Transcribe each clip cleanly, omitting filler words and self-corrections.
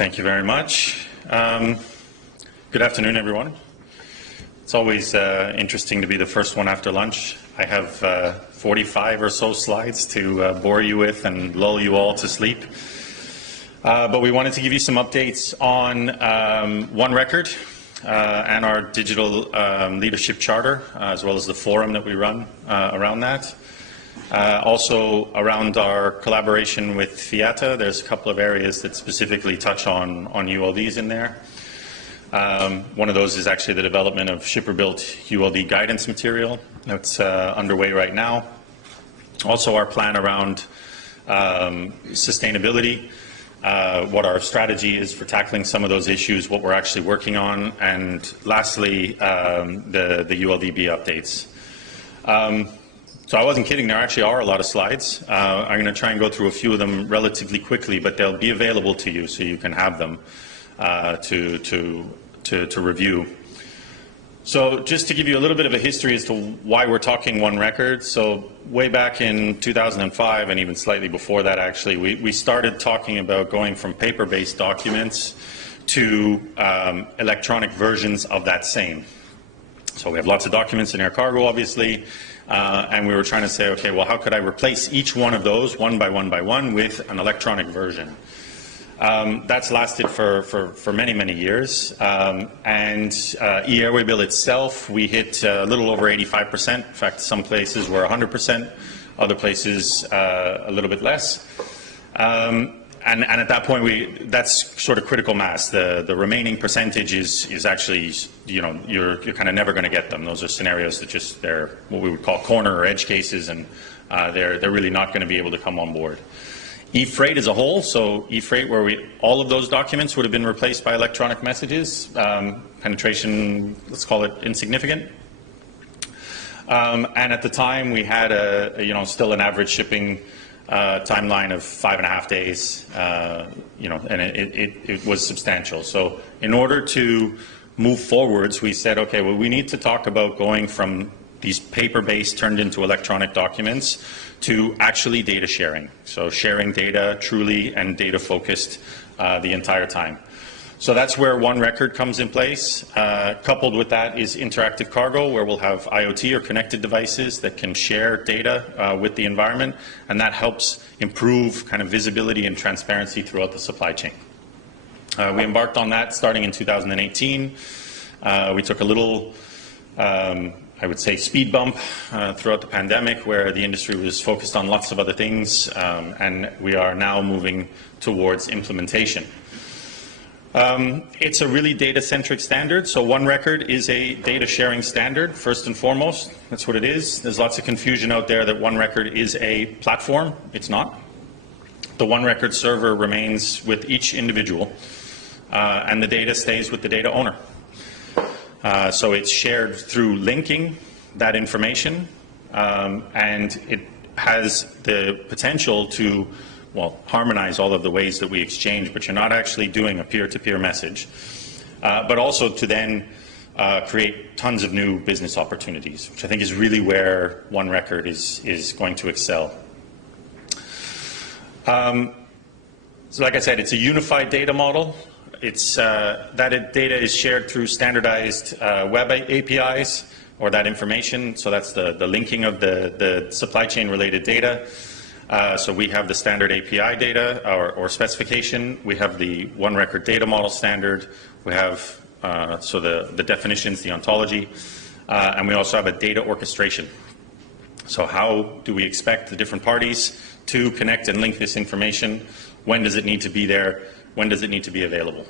Thank you very much. Good afternoon, everyone. It's always interesting to be the first one after lunch. I have 45 or so slides to bore you with and lull you all to sleep. But we wanted to give you some updates on One Record and our digital leadership charter, as well as the forum that we run around that. Also around our collaboration with FIATA, there's a couple of areas that specifically touch on ULDs in there. One of those is actually the development of shipper-built ULD guidance material that's underway right now. Also our plan around sustainability, what our strategy is for tackling some of those issues, what we're actually working on, and lastly, the ULDB updates. So I wasn't kidding, there actually are a lot of slides. I'm going to try and go through a few of them relatively quickly, but they'll be available to you so you can have them to review. So just to give you a little bit of a history as to why we're talking One Record. So way back in 2005, and even slightly before that actually, we started talking about going from paper-based documents to electronic versions of that same. So we have lots of documents in air cargo, obviously, and we were trying to say, okay, well, how could I replace each one of those one by one with an electronic version? That's lasted for many, many years. And e-airway bill itself, we hit a little over 85%. In fact, some places were 100%, other places a little bit less. And at that point, that's sort of critical mass. The remaining percentage is actually, you know, you're kind of never going to get them. Those are scenarios that just, they're what we would call corner or edge cases, and they're really not going to be able to come on board. E-freight as a whole, so e-freight where all of those documents would have been replaced by electronic messages. Penetration, let's call it insignificant. And at the time we had still an average shipping timeline of 5.5 days, and it was substantial. So in order to move forwards, we said, okay, well, we need to talk about going from these paper-based turned into electronic documents to actually data sharing. So sharing data truly and data focused the entire time. So that's where One Record comes in place. Coupled with that is interactive cargo, where we'll have IoT or connected devices that can share data with the environment, and that helps improve kind of visibility and transparency throughout the supply chain. We embarked on that starting in 2018. We took a little I would say speed bump throughout the pandemic, where the industry was focused on lots of other things, and we are now moving towards implementation. It's a really data-centric standard, so One Record is a data sharing standard, first and foremost. That's what it is. There's lots of confusion out there that One Record is a platform. It's not. The One Record server remains with each individual, and the data stays with the data owner. So it's shared through linking that information, and it has the potential to, well, harmonize all of the ways that we exchange, but you're not actually doing a peer-to-peer message, but also to then create tons of new business opportunities, which I think is really where One Record is going to excel. So like I said, it's a unified data model. It's that data is shared through standardized web APIs, or that information. So that's the linking of the supply chain related data. So we have the standard API data or specification. We have the One Record data model standard. We have the definitions, the ontology, and we also have a data orchestration. So how do we expect the different parties to connect and link this information? When does it need to be there? When does it need to be available?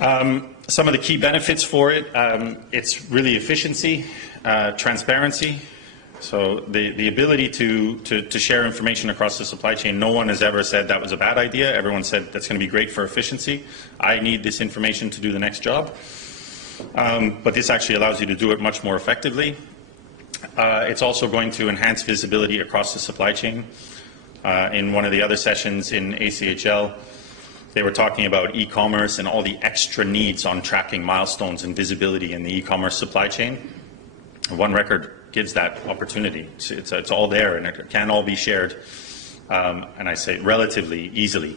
Some of the key benefits for it, it's really efficiency, transparency. So the ability to share information across the supply chain, no one has ever said that was a bad idea. Everyone said that's going to be great for efficiency. I need this information to do the next job. But this actually allows you to do it much more effectively. It's also going to enhance visibility across the supply chain. In one of the other sessions in ACHL, they were talking about e-commerce and all the extra needs on tracking milestones and visibility in the e-commerce supply chain. One Record gives that opportunity. It's all there, and it can all be shared and I say relatively easily.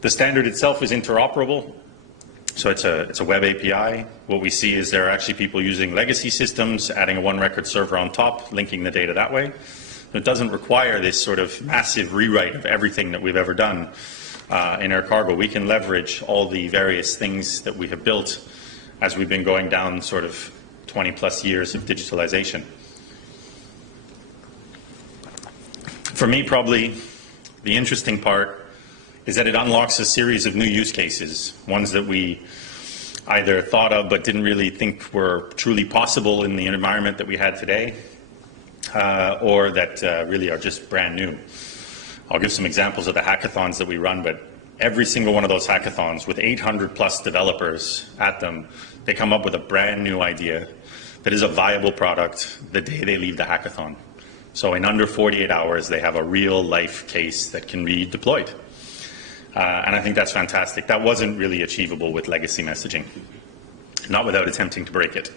The standard itself is interoperable, so it's a web API. What we see is there are actually people using legacy systems, adding a one record server on top, linking the data that way. It doesn't require this sort of massive rewrite of everything that we've ever done in air cargo. We can leverage all the various things that we have built as we've been going down sort of 20 plus years of digitalization. For me, probably the interesting part is that it unlocks a series of new use cases, ones that we either thought of but didn't really think were truly possible in the environment that we had today, or that really are just brand new. I'll give some examples of the hackathons that we run, but every single one of those hackathons with 800 plus developers at them, they come up with a brand new idea that is a viable product the day they leave the hackathon. So in under 48 hours, they have a real life case that can be deployed. And I think that's fantastic. That wasn't really achievable with legacy messaging, not without attempting to break it.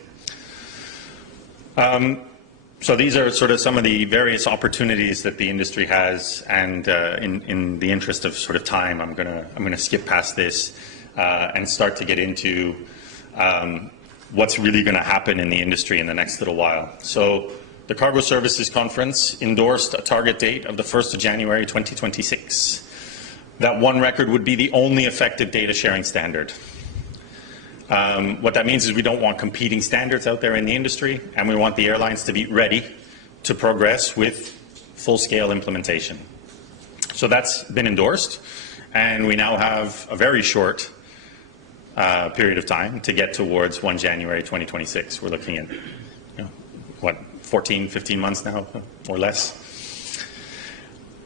So these are sort of some of the various opportunities that the industry has, and in the interest of sort of time, I'm gonna skip past this and start to get into what's really going to happen in the industry in the next little while. So the Cargo Services Conference endorsed a target date of the 1st of January 2026. That one record would be the only effective data sharing standard. What that means is we don't want competing standards out there in the industry, and we want the airlines to be ready to progress with full-scale implementation. So that's been endorsed, and we now have a very short period of time to get towards 1 January 2026. We're looking at, 14, 15 months now, or less.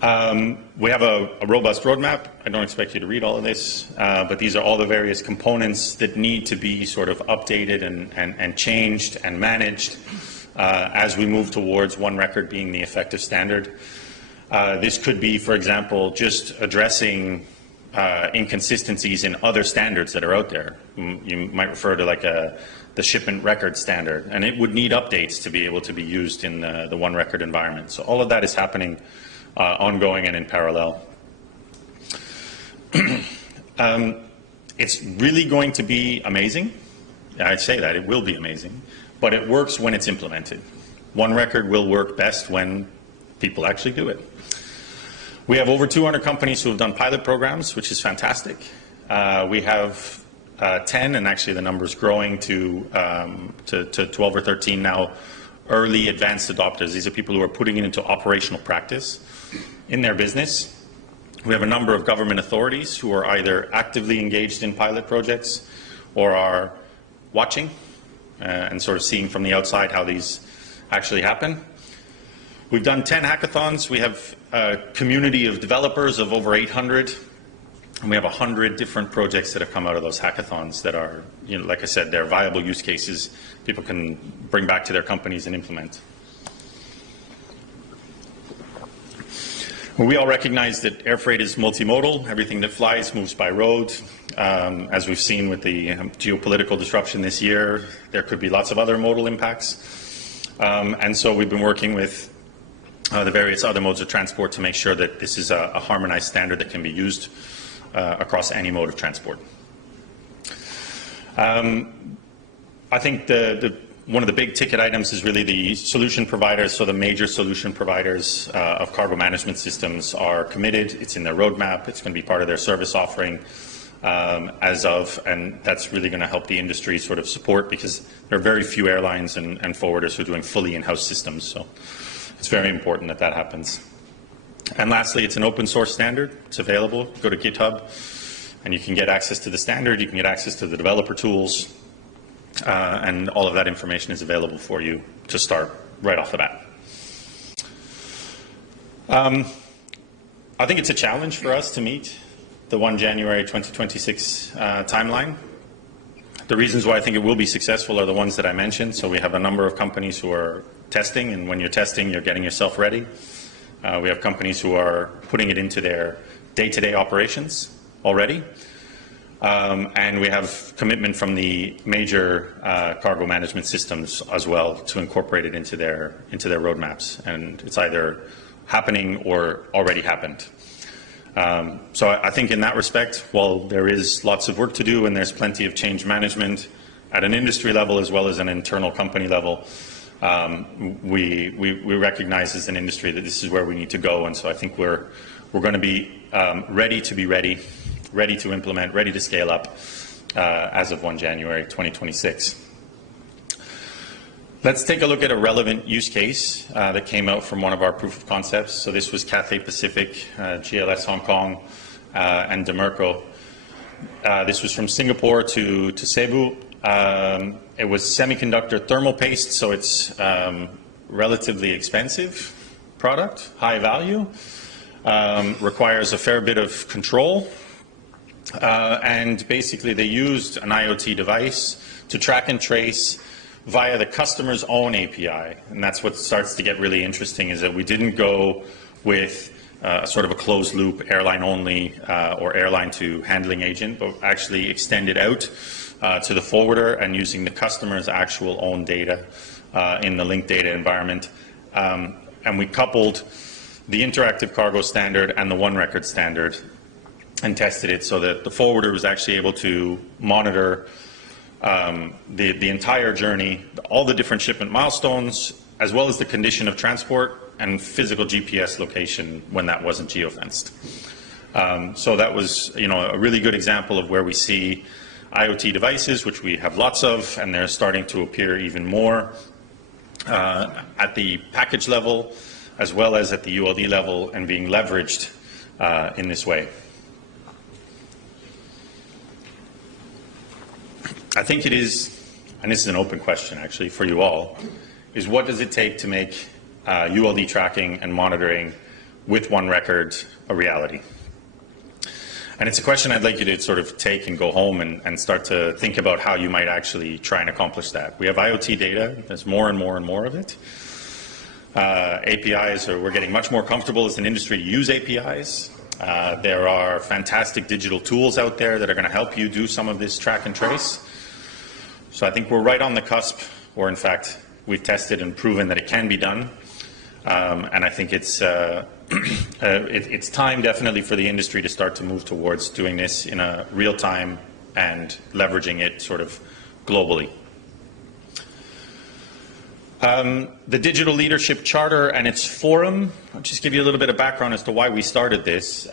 We have a robust roadmap. I don't expect you to read all of this, but these are all the various components that need to be sort of updated and changed and managed as we move towards one record being the effective standard. This could be, for example, just addressing inconsistencies in other standards that are out there. You might refer to like the shipment record standard, and it would need updates to be able to be used in the one record environment. So all of that is happening ongoing and in parallel. It's really going to be amazing. I'd say that it will be amazing, but it works when it's implemented. One record will work best when people actually do it. We have over 200 companies who have done pilot programs, which is fantastic. We have 10, and actually the number is growing to 12 or 13 now, early advanced adopters. These are people who are putting it into operational practice in their business. We have a number of government authorities who are either actively engaged in pilot projects or are watching and sort of seeing from the outside how these actually happen. We've done 10 hackathons. We have a community of developers of over 800, and we have 100 different projects that have come out of those hackathons that are, like I said, they're viable use cases people can bring back to their companies and implement. We all recognize that air freight is multimodal. Everything that flies moves by road. As we've seen with the geopolitical disruption this year, there could be lots of other modal impacts. And so we've been working with the various other modes of transport to make sure that this is a harmonized standard that can be used across any mode of transport. I think one of the big ticket items is really the solution providers. So the major solution providers of cargo management systems are committed. It's in their roadmap. It's going to be part of their service offering and that's really going to help the industry sort of support, because there are very few airlines and forwarders who are doing fully in-house systems. So it's very important that that happens. And lastly, it's an open source standard. It's available. Go to GitHub and you can get access to the standard. You can get access to the developer tools. And all of that information is available for you to start right off the bat. I think it's a challenge for us to meet the 1 January 2026 timeline. The reasons why I think it will be successful are the ones that I mentioned. So we have a number of companies who are testing, and when you're testing, you're getting yourself ready. We have companies who are putting it into their day-to-day operations already. And we have commitment from the major cargo management systems as well to incorporate it into their roadmaps. And it's either happening or already happened. So I think in that respect, while there is lots of work to do and there's plenty of change management at an industry level as well as an internal company level, we recognize as an industry that this is where we need to go. And so I think we're going to be ready to implement, ready to scale up as of 1 January 2026. Let's take a look at a relevant use case that came out from one of our proof of concepts. So this was Cathay Pacific, GLS Hong Kong, and Demerco. This was from Singapore to Cebu. It was semiconductor thermal paste, so it's relatively expensive product, high value, requires a fair bit of control, and basically they used an IoT device to track and trace via the customer's own API. And that's what starts to get really interesting, is that we didn't go with sort of a closed loop airline only or airline to handling agent, but actually extended out to the forwarder and using the customer's actual own data in the linked data environment. And we coupled the interactive cargo standard and the one record standard and tested it so that the forwarder was actually able to monitor the entire journey, all the different shipment milestones, as well as the condition of transport and physical GPS location when that wasn't geofenced. So that was, a really good example of where we see IoT devices, which we have lots of, and they're starting to appear even more at the package level, as well as at the ULD level, and being leveraged in this way. I think it is, and this is an open question actually for you all, is what does it take to make ULD tracking and monitoring with one record a reality? And it's a question I'd like you to sort of take and go home and start to think about how you might actually try and accomplish that. We have IoT data, there's more and more and more of it. APIs, we're getting much more comfortable as an industry to use APIs. There are fantastic digital tools out there that are going to help you do some of this track and trace. So I think we're right on the cusp, or in fact, we've tested and proven that it can be done. And I think it's time definitely for the industry to start to move towards doing this in a real time and leveraging it sort of globally. The Digital Leadership Charter and its forum, I'll just give you a little bit of background as to why we started this.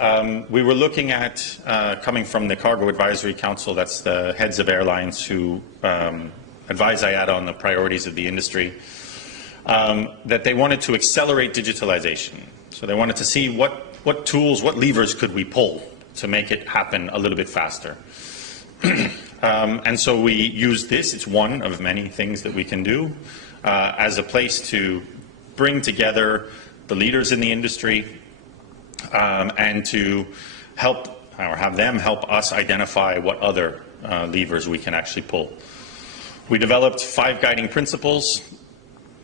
We were looking at, coming from the Cargo Advisory Council, that's the heads of airlines who advise IATA on the priorities of the industry, that they wanted to accelerate digitalization. So they wanted to see what tools, what levers could we pull to make it happen a little bit faster. And so we used this, it's one of many things that we can do, as a place to bring together the leaders in the industry and to help or have them help us identify what other levers we can actually pull. We developed 5 guiding principles,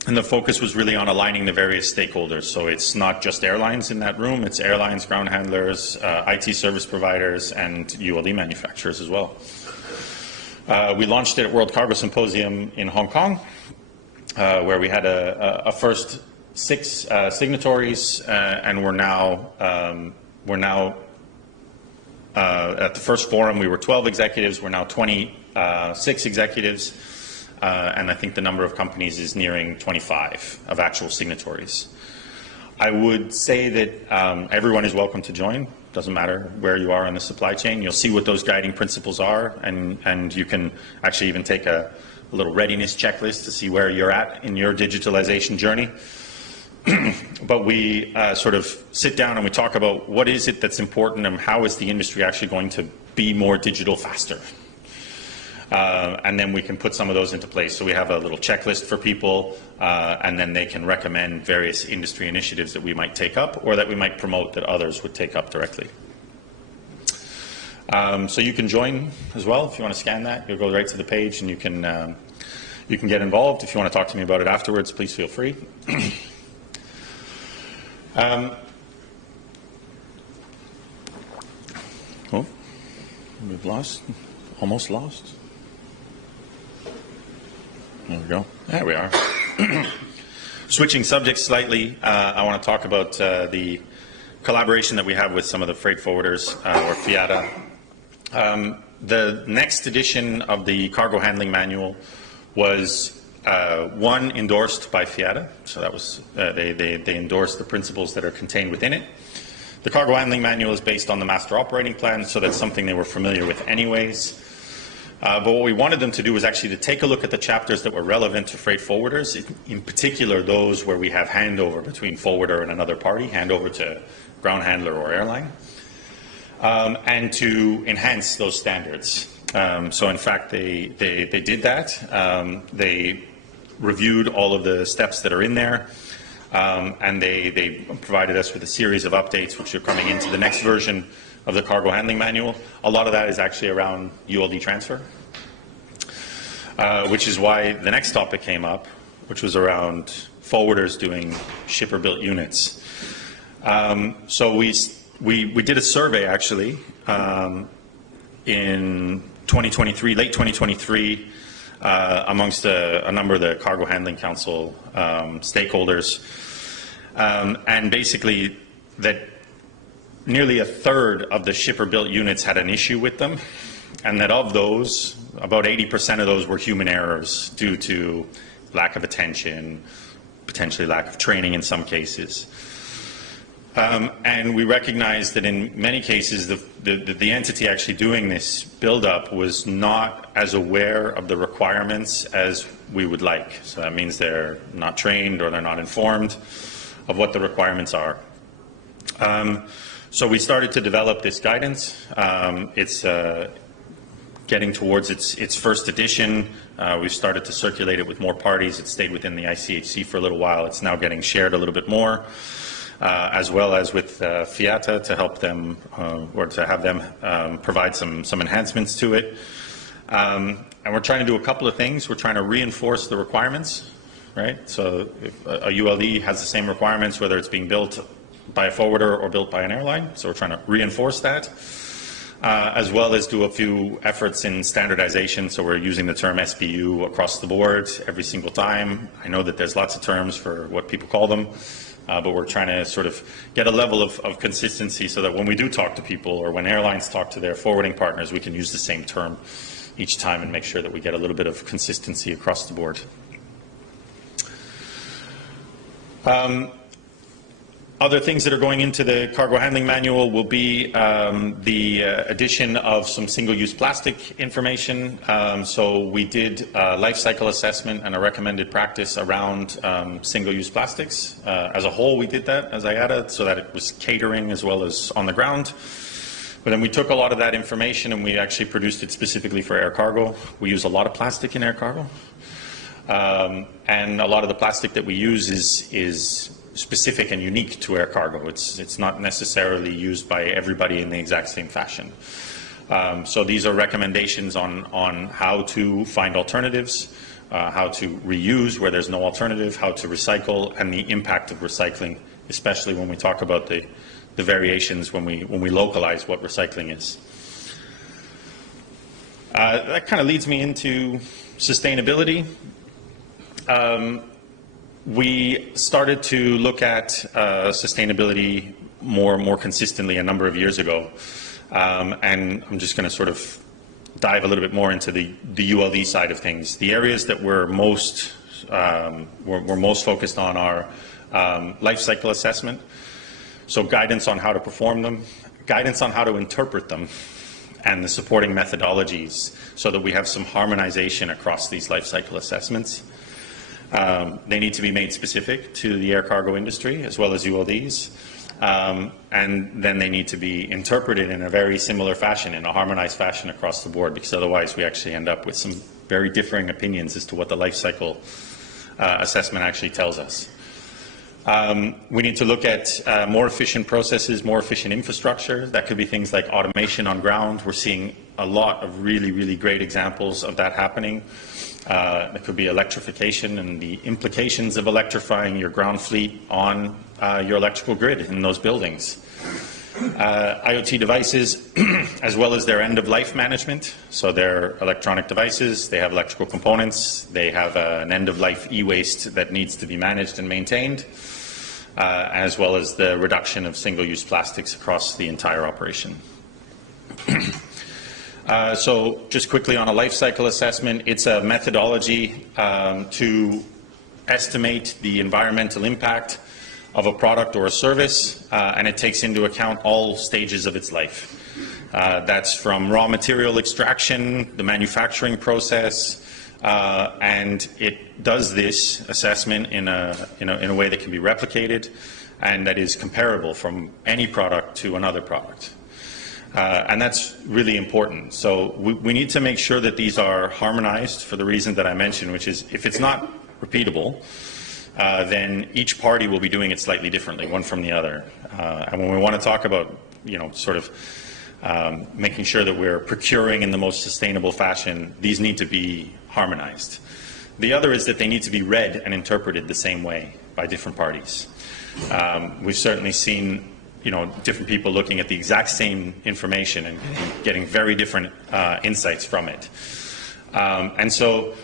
and the focus was really on aligning the various stakeholders. So it's not just airlines in that room, it's airlines, ground handlers, IT service providers, and ULD manufacturers as well. We launched it at World Cargo Symposium in Hong Kong, where we had a first 6 signatories, and we're now at the first forum we were 12 executives. We're now 26 executives, and I think the number of companies is nearing 25 of actual signatories. I would say that everyone is welcome to join. Doesn't matter where you are in the supply chain. You'll see what those guiding principles are, and you can actually even take a little readiness checklist to see where you're at in your digitalization journey. But we sort of sit down and we talk about what is it that's important and how is the industry actually going to be more digital faster. And then we can put some of those into place. So we have a little checklist for people, and then they can recommend various industry initiatives that we might take up or that we might promote that others would take up directly. So you can join as well if you want to scan that. You'll go right to the page and you can get involved. If you want to talk to me about it afterwards, please feel free. Oh, we've almost lost. There we go. There we are. Switching subjects slightly, I want to talk about the collaboration that we have with some of the freight forwarders, or FIATA. The next edition of the cargo handling manual was one endorsed by FIATA, so that was they endorsed the principles that are contained within it. The cargo handling manual is based on the master operating plan, so that's something they were familiar with anyways. But what we wanted them to do was actually to take a look at the chapters that were relevant to freight forwarders, in particular those where we have handover between forwarder and another party, handover to ground handler or airline, and to enhance those standards. So in fact, they did that. They reviewed all of the steps that are in there, and they provided us with a series of updates which are coming into the next version of the cargo handling manual. A lot of that is actually around ULD transfer, which is why the next topic came up, which was around forwarders doing shipper-built units. So we did a survey actually in 2023, late 2023, amongst a number of the Cargo Handling Council stakeholders, and basically that nearly a third of the shipper-built units had an issue with them, and that of those, about 80% of those were human errors due to lack of attention, potentially lack of training in some cases. And we recognized that in many cases the entity actually doing this build-up was not as aware of the requirements as we would like. So that means they're not trained or they're not informed of what the requirements are. So we started to develop this guidance. It's getting towards its first edition. We've started to circulate it with more parties. It stayed within the ICHC for a little while. It's now getting shared a little bit more, as well as with FIATA to help them, or to have them provide some enhancements to it. And we're trying to do a couple of things. We're trying to reinforce the requirements, right? So if a ULD has the same requirements, whether it's being built by a forwarder or built by an airline. So we're trying to reinforce that, as well as do a few efforts in standardization. So we're using the term SBU across the board every single time. I know that there's lots of terms for what people call them, but we're trying to sort of get a level of consistency so that when we do talk to people or when airlines talk to their forwarding partners, we can use the same term each time and make sure that we get a little bit of consistency across the board. Other things that are going into the cargo handling manual will be the addition of some single-use plastic information. So we did a life cycle assessment and a recommended practice around single-use plastics. As a whole, we did that as IATA, so that it was catering as well as on the ground. But then we took a lot of that information and we actually produced it specifically for air cargo. We use a lot of plastic in air cargo. And a lot of the plastic that we use is specific and unique to air cargo. It's not necessarily used by everybody in the exact same fashion. So these are recommendations on how to find alternatives, how to reuse where there's no alternative, how to recycle, and the impact of recycling, especially when we talk about the variations when we localize what recycling is. That kind of leads me into sustainability. We started to look at sustainability more consistently a number of years ago, and I'm just going to sort of dive a little bit more into the ULD side of things. The areas that we're most focused on are life cycle assessment, so guidance on how to perform them, guidance on how to interpret them, and the supporting methodologies, so that we have some harmonization across these life cycle assessments. They need to be made specific to the air cargo industry as well as ULDs, and then they need to be interpreted in a very similar fashion, in a harmonized fashion across the board, because otherwise we actually end up with some very differing opinions as to what the life cycle assessment actually tells us. We need to look at more efficient processes, more efficient infrastructure. That could be things like automation on ground. We're seeing a lot of really great examples of that happening. It could be electrification and the implications of electrifying your ground fleet on your electrical grid in those buildings. IoT devices, as well as their end-of-life management. So they're electronic devices, they have electrical components, they have an end-of-life e-waste that needs to be managed and maintained, as well as the reduction of single-use plastics across the entire operation. So just quickly on a life cycle assessment, it's a methodology to estimate the environmental impact of a product or a service, and it takes into account all stages of its life. That's from raw material extraction, the manufacturing process, and it does this assessment in a way that can be replicated and that is comparable from any product to another product. And that's really important. So we need to make sure that these are harmonized for the reason that I mentioned, which is if it's not repeatable, then each party will be doing it slightly differently, one from the other. And when we want to talk about, sort of making sure that we're procuring in the most sustainable fashion, these need to be harmonized. The other is that they need to be read and interpreted the same way by different parties. We've certainly seen, different people looking at the exact same information and getting very different insights from it. And so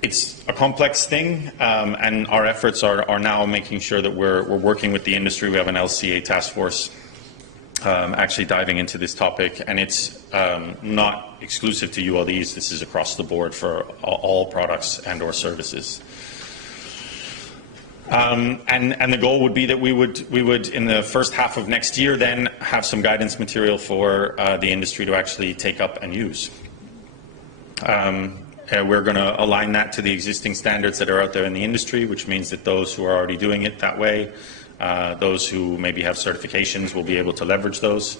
it's a complex thing, and our efforts are now making sure that we're working with the industry. We have an LCA task force actually diving into this topic, and it's not exclusive to ULDs. This is across the board for all products and or services. And the goal would be that we would in the first half of next year then have some guidance material for the industry to actually take up and use. We're going to align that to the existing standards that are out there in the industry, which means that those who are already doing it that way, those who maybe have certifications will be able to leverage those.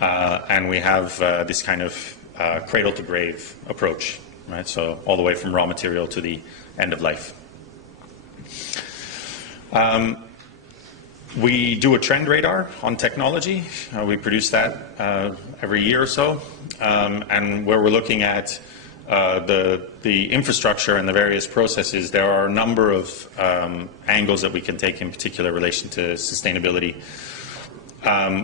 And we have this kind of cradle to grave approach, right? So all the way from raw material to the end of life. We do a trend radar on technology. We produce that every year or so, and where we're looking at the infrastructure and the various processes, there are a number of angles that we can take in particular relation to sustainability.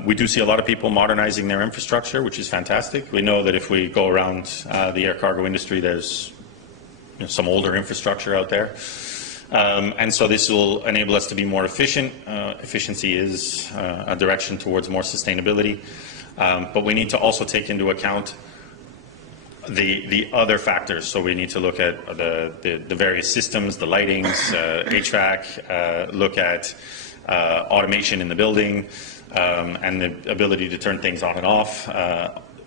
We do see a lot of people modernizing their infrastructure, which is fantastic. We know that if we go around the air cargo industry, there's some older infrastructure out there. And so this will enable us to be more efficient. Efficiency is a direction towards more sustainability. But we need to also take into account the other factors. So we need to look at the various systems, the lightings, HVAC, look at automation in the building, and the ability to turn things on and off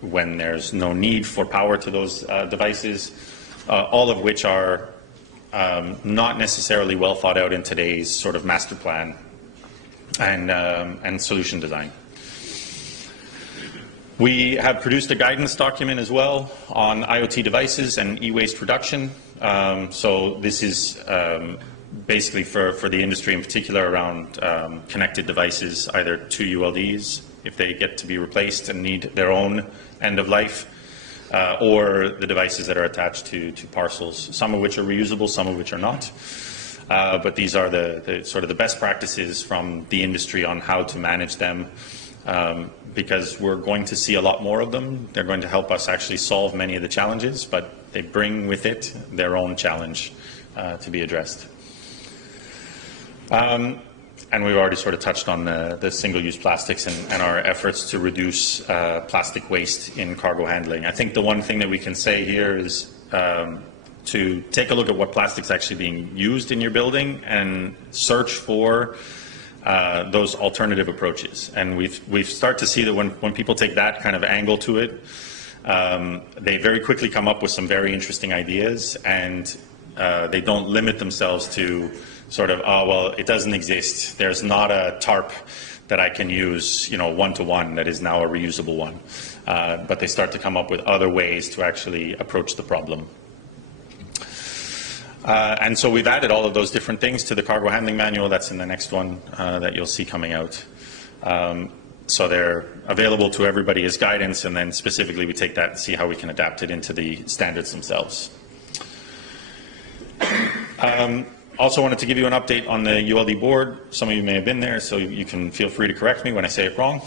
when there's no need for power to those devices, all of which are not necessarily well thought out in today's sort of master plan and solution design. We have produced a guidance document as well on IoT devices and e-waste reduction. So this is basically for the industry in particular around connected devices, either to ULDs if they get to be replaced and need their own end of life, or the devices that are attached to parcels, some of which are reusable, some of which are not. But these are the sort of the best practices from the industry on how to manage them, because we're going to see a lot more of them. They're going to help us actually solve many of the challenges, but they bring with it their own challenge to be addressed. And we've already sort of touched on the single-use plastics and our efforts to reduce plastic waste in cargo handling. I think the one thing that we can say here is to take a look at what plastic's actually being used in your building and search for those alternative approaches. And we've started to see that when people take that kind of angle to it, they very quickly come up with some very interesting ideas, and they don't limit themselves to sort of, oh, well, it doesn't exist. There's not a tarp that I can use, one-to-one that is now a reusable one. But they start to come up with other ways to actually approach the problem. And so we've added all of those different things to the cargo handling manual. That's in the next one that you'll see coming out. So they're available to everybody as guidance, and then specifically we take that and see how we can adapt it into the standards themselves. Also wanted to give you an update on the ULD board. Some of you may have been there, so you can feel free to correct me when I say it wrong.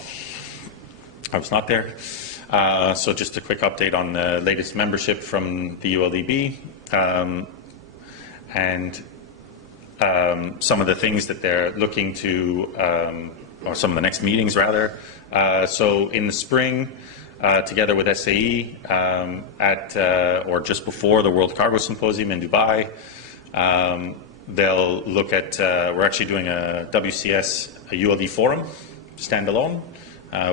I was not there. So just a quick update on the latest membership from the ULDB and some of the things that they're looking to, or some of the next meetings rather. So in the spring, together with SAE or just before the World Cargo Symposium in Dubai, they'll look at, we're actually doing a WCS, a ULD forum, standalone.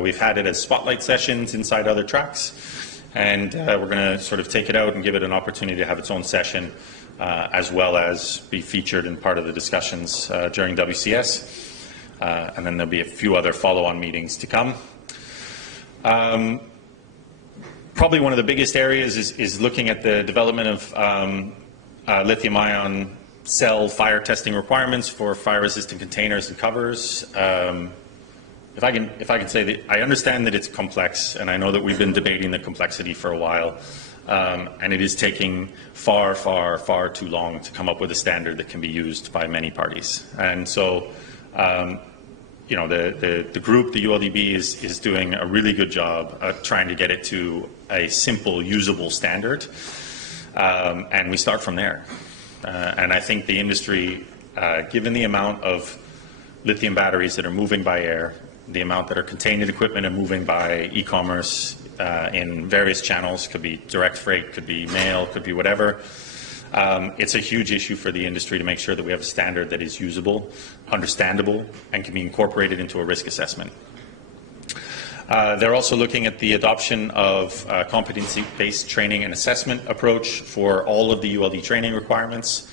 We've had it as spotlight sessions inside other tracks, and we're going to sort of take it out and give it an opportunity to have its own session, as well as be featured in part of the discussions during WCS. And then there'll be a few other follow-on meetings to come. Probably one of the biggest areas is looking at the development of lithium-ion cell fire testing requirements for fire-resistant containers and covers. If I can say that I understand that it's complex, and I know that we've been debating the complexity for a while, and it is taking far, far, far too long to come up with a standard that can be used by many parties. And so, you know, the group, the ULDB, is doing a really good job at trying to get it to a simple, usable standard, and we start from there. And I think the industry, given the amount of lithium batteries that are moving by air, the amount that are contained in equipment and moving by e-commerce in various channels, could be direct freight, could be mail, could be whatever. It's a huge issue for the industry to make sure that we have a standard that is usable, understandable, and can be incorporated into a risk assessment. They're also looking at the adoption of competency-based training and assessment approach for all of the ULD training requirements.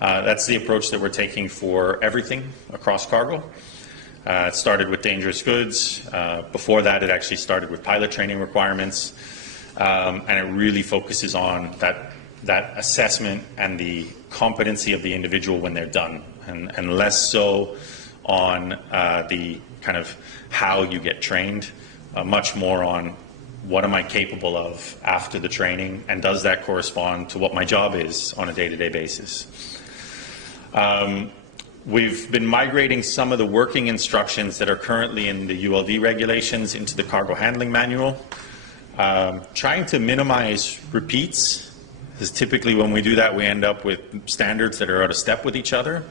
That's the approach that we're taking for everything across cargo. It started with dangerous goods. Before that, it actually started with pilot training requirements, and it really focuses on that assessment and the competency of the individual when they're done, and less so on the kind of how you get trained, much more on what am I capable of after the training, and does that correspond to what my job is on a day-to-day basis. We've been migrating some of the working instructions that are currently in the ULD regulations into the cargo handling manual, trying to minimize repeats, because typically when we do that we end up with standards that are out of step with each other.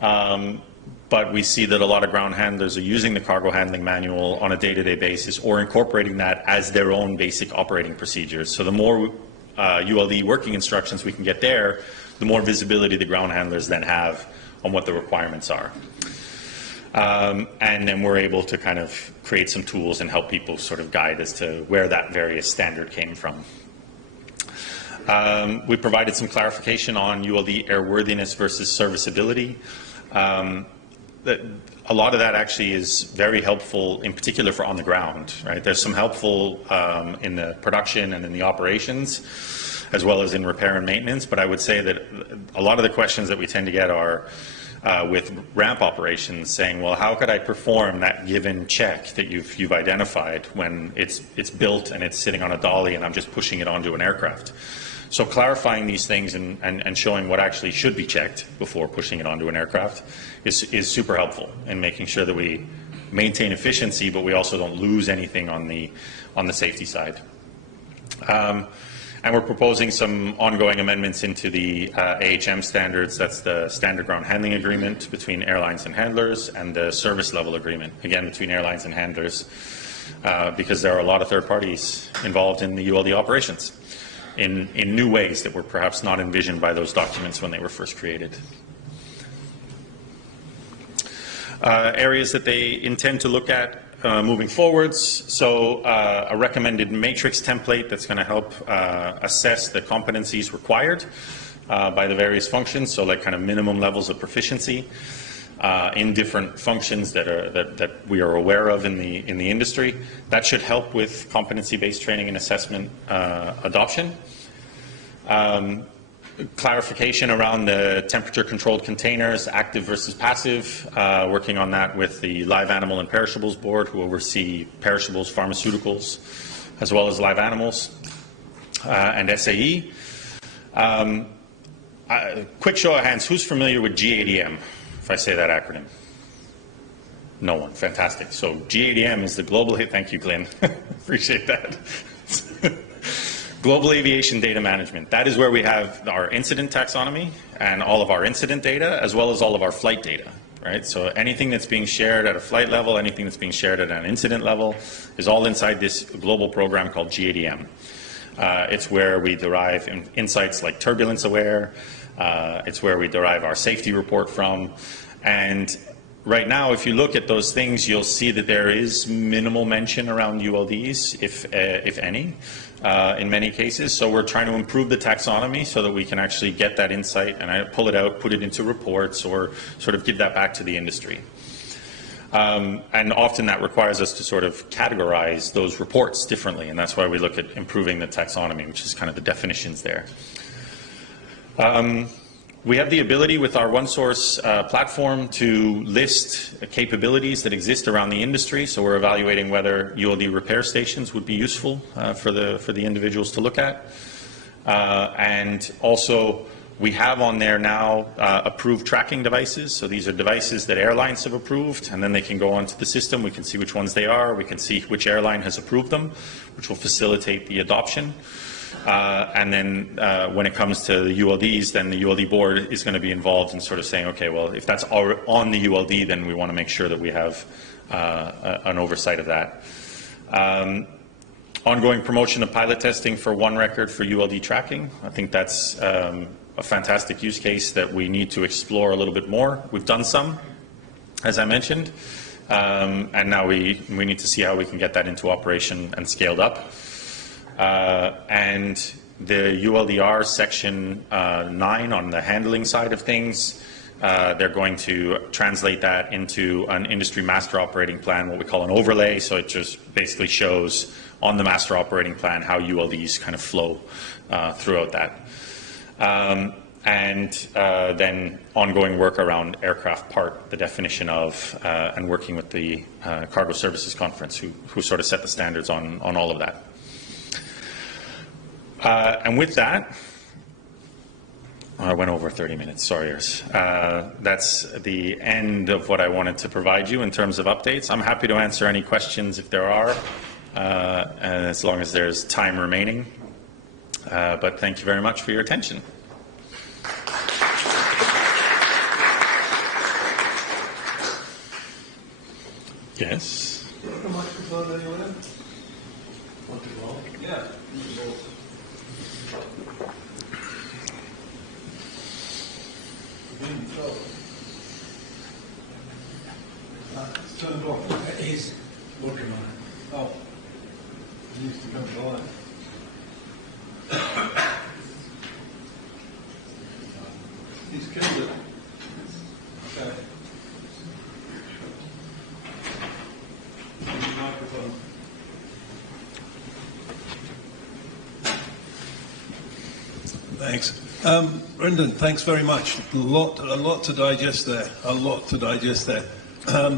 But we see that a lot of ground handlers are using the cargo handling manual on a day-to-day basis, or incorporating that as their own basic operating procedures. So the more ULD working instructions we can get there, the more visibility the ground handlers then have on what the requirements are. And then we're able to kind of create some tools and help people sort of guide as to where that various standard came from. We provided some clarification on ULD airworthiness versus serviceability. A lot of that actually is very helpful, in particular for on the ground, right? There's some helpful in the production and in the operations, as well as in repair and maintenance. But I would say that a lot of the questions that we tend to get are with ramp operations, saying, well, how could I perform that given check that you've identified when it's built and it's sitting on a dolly and I'm just pushing it onto an aircraft? So clarifying these things and showing what actually should be checked before pushing it onto an aircraft is super helpful in making sure that we maintain efficiency, but we also don't lose anything on the safety side. And we're proposing some ongoing amendments into the AHM standards. That's the Standard Ground Handling Agreement between airlines and handlers, and the Service Level Agreement, again, between airlines and handlers, because there are a lot of third parties involved in the ULD operations in new ways that were perhaps not envisioned by those documents when they were first created. Areas that they intend to look at moving forwards. So a recommended matrix template that's going to help assess the competencies required by the various functions. So like kind of minimum levels of proficiency in different functions that we are aware of in the industry. That should help with competency-based training and assessment adoption. Clarification around the temperature-controlled containers, active versus passive, working on that with the Live Animal and Perishables Board, who oversee perishables, pharmaceuticals, as well as live animals, and SAE. quick show of hands, who's familiar with GADM, if I say that acronym? No one. Fantastic. So GADM is the global, thank you, Glenn. Appreciate that. Global Aviation Data Management. That is where we have our incident taxonomy and all of our incident data, as well as all of our flight data, right? So anything that's being shared at a flight level, anything that's being shared at an incident level is all inside this global program called GADM. It's where we derive insights like turbulence aware. It's where we derive our safety report from. And right now, if you look at those things, you'll see that there is minimal mention around ULDs, if any, in many cases. So we're trying to improve the taxonomy so that we can actually get that insight and pull it out, put it into reports, or sort of give that back to the industry. And often that requires us to sort of categorize those reports differently, and that's why we look at improving the taxonomy, which is kind of the definitions there. We have the ability with our OneSource platform to list capabilities that exist around the industry. So we're evaluating whether ULD repair stations would be useful for the individuals to look at. And also, we have on there now approved tracking devices. So these are devices that airlines have approved, and then they can go onto the system. We can see which ones they are. We can see which airline has approved them, which will facilitate the adoption. And then when it comes to the ULDs, then the ULD board is going to be involved in sort of saying, okay, well, if that's on the ULD, then we want to make sure that we have an oversight of that. Ongoing promotion of pilot testing for one record for ULD tracking. I think that's a fantastic use case that we need to explore a little bit more. We've done some, as I mentioned, and now we need to see how we can get that into operation and scaled up. And the ULDR section 9 on the handling side of things, they're going to translate that into an industry master operating plan, what we call an overlay. So it just basically shows on the master operating plan how ULDs kind of flow throughout that. And then ongoing work around aircraft part, the definition of, and working with the Cargo Services Conference, who sort of set the standards on all of that. And with that, I went over 30 minutes, sorry. That's the end of what I wanted to provide you in terms of updates. I'm happy to answer any questions if there are, as long as there's time remaining. But thank you very much for your attention. Yes? Yeah. Turn it off. He's working on it. Oh. He needs to come to life. He's killed it. Okay. Microphone. Thanks. Brendan, thanks very much. A lot to digest there.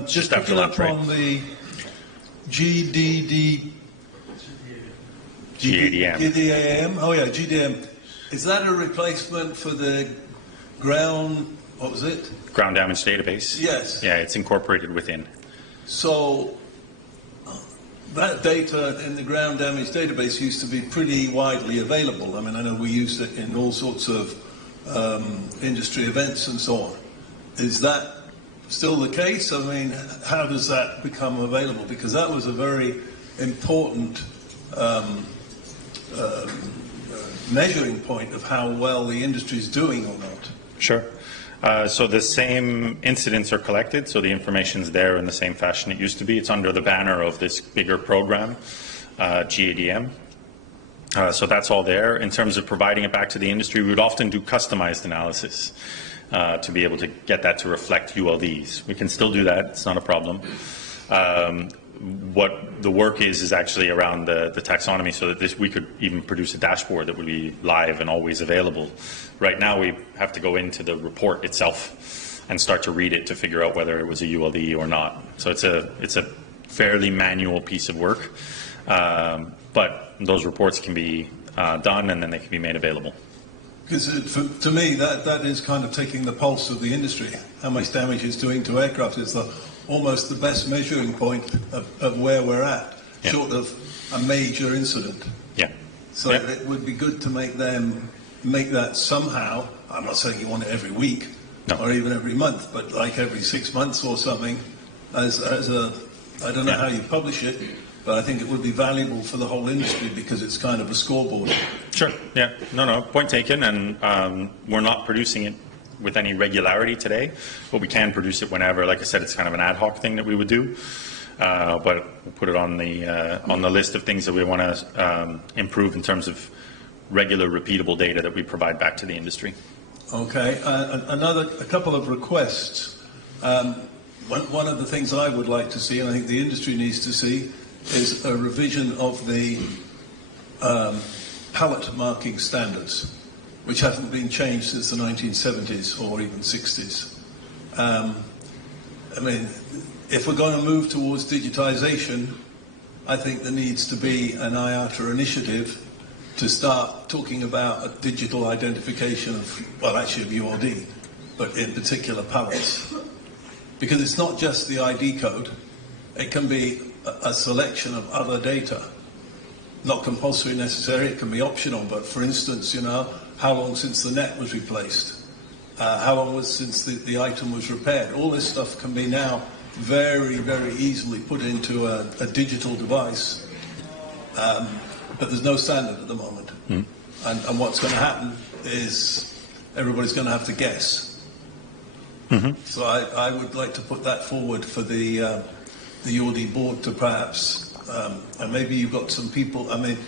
Just picking up on the GADM. Oh yeah, GDM. Is that a replacement for the ground? What was it? Ground damage database. Yes. Yeah, it's incorporated within. So that data in the ground damage database used to be pretty widely available. I mean, I know we used it in all sorts of industry events and so on. Is that still the case? I mean, how does that become available? Because that was a very important measuring point of how well the industry is doing or not. Sure. So the same incidents are collected, so the information's there in the same fashion it used to be. It's under the banner of this bigger program, GADM. So that's all there. In terms of providing it back to the industry, we would often do customized analysis to be able to get that to reflect ULDs. We can still do that. It's not a problem. What the work is actually around the taxonomy, so that we could even produce a dashboard that would be live and always available. Right now we have to go into the report itself and start to read it to figure out whether it was a ULD or not. So it's a fairly manual piece of work, but those reports can be done and then they can be made available. Because to me, that is kind of taking the pulse of the industry. How much damage it's doing to aircraft is almost the best measuring point of where we're at, short of a major incident. Yeah. So it would be good to make that somehow. I'm not saying you want it every week or even every month, but like every 6 months or something, as a I don't know how you publish it, but I think it would be valuable for the whole industry because it's kind of a scoreboard. Sure. Yeah. No. Point taken. And we're not producing it with any regularity today, but we can produce it whenever. Like I said, it's kind of an ad hoc thing that we would do. But we'll put it on the list of things that we want to improve in terms of regular, repeatable data that we provide back to the industry. Okay. A couple of requests. One of the things I would like to see, and I think the industry needs to see, is a revision of the pallet marking standards, which haven't been changed since the 1970s or even 60s. I mean, if we're going to move towards digitization, I think there needs to be an IATA initiative to start talking about a digital identification of, well, actually of ULD, but in particular pallets. Because it's not just the ID code, it can be a selection of other data. Not compulsory necessary, it can be optional, but for instance, how long since the net was replaced? How long was since the item was repaired? All this stuff can be now very, very easily put into a digital device, but there's no standard at the moment. And what's going to happen is everybody's going to have to guess. So I would like to put that forward for the ULD board to perhaps, and maybe you've got some people, I mean,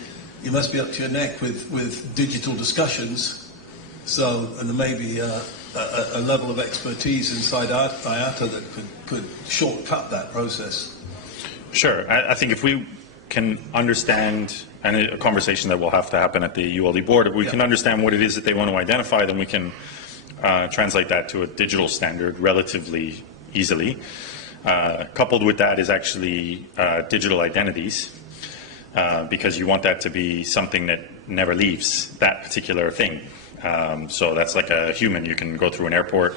you must be up to your neck with digital discussions, and there may be a level of expertise inside IATA that could shortcut that process. Sure. I think if we can understand, and a conversation that will have to happen at the ULD board, if we can understand what it is that they want to identify, then we can translate that to a digital standard relatively easily. Coupled with that is actually digital identities, because you want that to be something that never leaves that particular thing. So that's like a human. You can go through an airport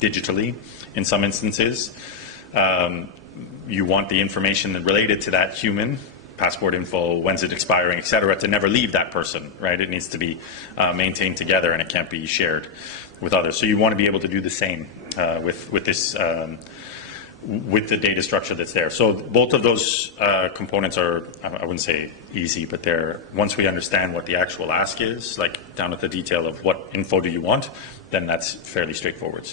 digitally in some instances. You want the information related to that human, passport info, when's it expiring, et cetera, to never leave that person, right? It needs to be maintained together and it can't be shared with others. So you want to be able to do the same with this, with the data structure that's there. So both of those components are, I wouldn't say easy, but they're, once we understand what the actual ask is, like down at the detail of what info do you want, then that's fairly straightforward.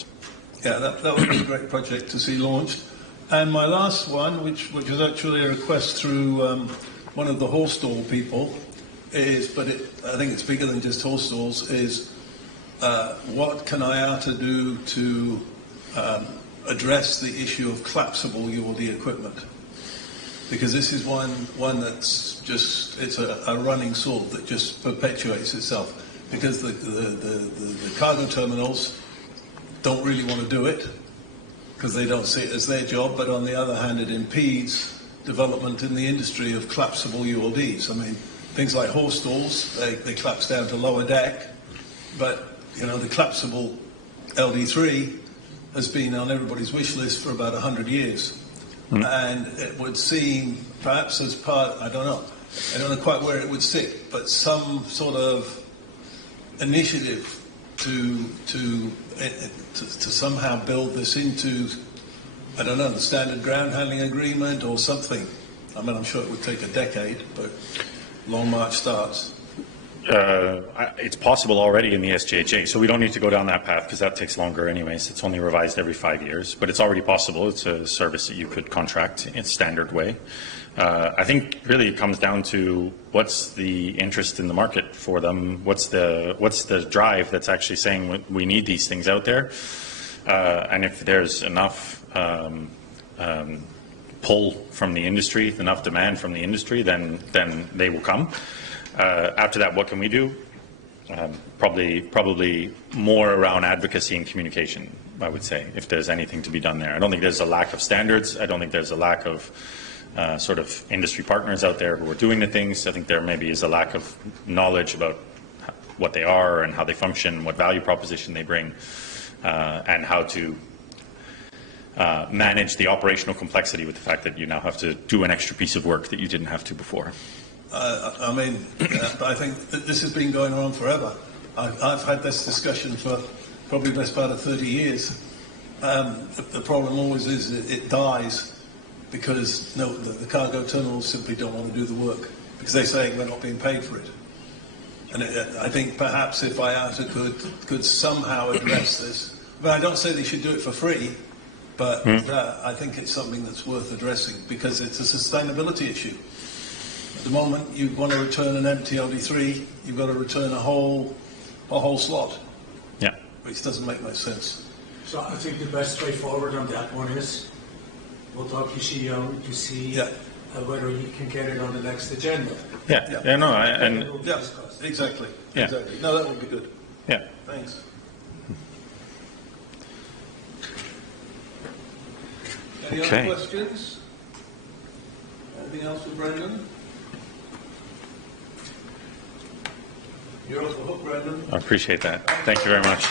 Yeah, that would be a great project to see launched. And my last one, which was actually a request through one of the horse stall people, is, but I think it's bigger than just horse stalls, is what can IATA do to address the issue of collapsible ULD equipment? Because this is one that's just, it's a running sword that just perpetuates itself. Because the cargo terminals don't really want to do it, because they don't see it as their job, but on the other hand, it impedes development in the industry of collapsible ULDs. I mean, things like horse stalls, they collapse down to lower deck, but, the collapsible LD3 has been on everybody's wish list for about 100 years. And it would seem, perhaps as part, I don't know quite where it would sit, but some sort of initiative to somehow build this into, I don't know, the standard ground handling agreement or something. I mean, I'm sure it would take a decade, but long march starts. It's possible already in the SGHA, so we don't need to go down that path because that takes longer anyways. It's only revised every 5 years, but it's already possible. It's a service that you could contract in a standard way. I think really it comes down to what's the interest in the market for them, what's the drive that's actually saying we need these things out there, and if there's enough pull from the industry, enough demand from the industry, then they will come. After that, what can we do? Probably more around advocacy and communication, I would say, if there's anything to be done there. I don't think there's a lack of standards. I don't think there's a lack of sort of industry partners out there who are doing the things. I think there maybe is a lack of knowledge about what they are and how they function, what value proposition they bring, and how to manage the operational complexity with the fact that you now have to do an extra piece of work that you didn't have to before. I mean, I think that this has been going on forever. I've had this discussion for probably the best part of 30 years. The problem always is it dies because the cargo terminals simply don't want to do the work because they say we're not being paid for it. And I think perhaps if IATA could somehow address this, but I don't say they should do it for free, but I think it's something that's worth addressing because it's a sustainability issue. At the moment, you want to return an empty LD3, you've got to return a whole slot, Yeah. which doesn't make much sense. So I think the best way forward on that one is we'll talk to CEO to see whether he can get it on the next agenda. Yeah. We'll Yeah, discuss. exactly. Yeah. Exactly. No, that would be good. Yeah. Thanks. Any Okay. other questions? Anything else for Brendan? You're off the hook, Brendan. I appreciate that. Thank you very much.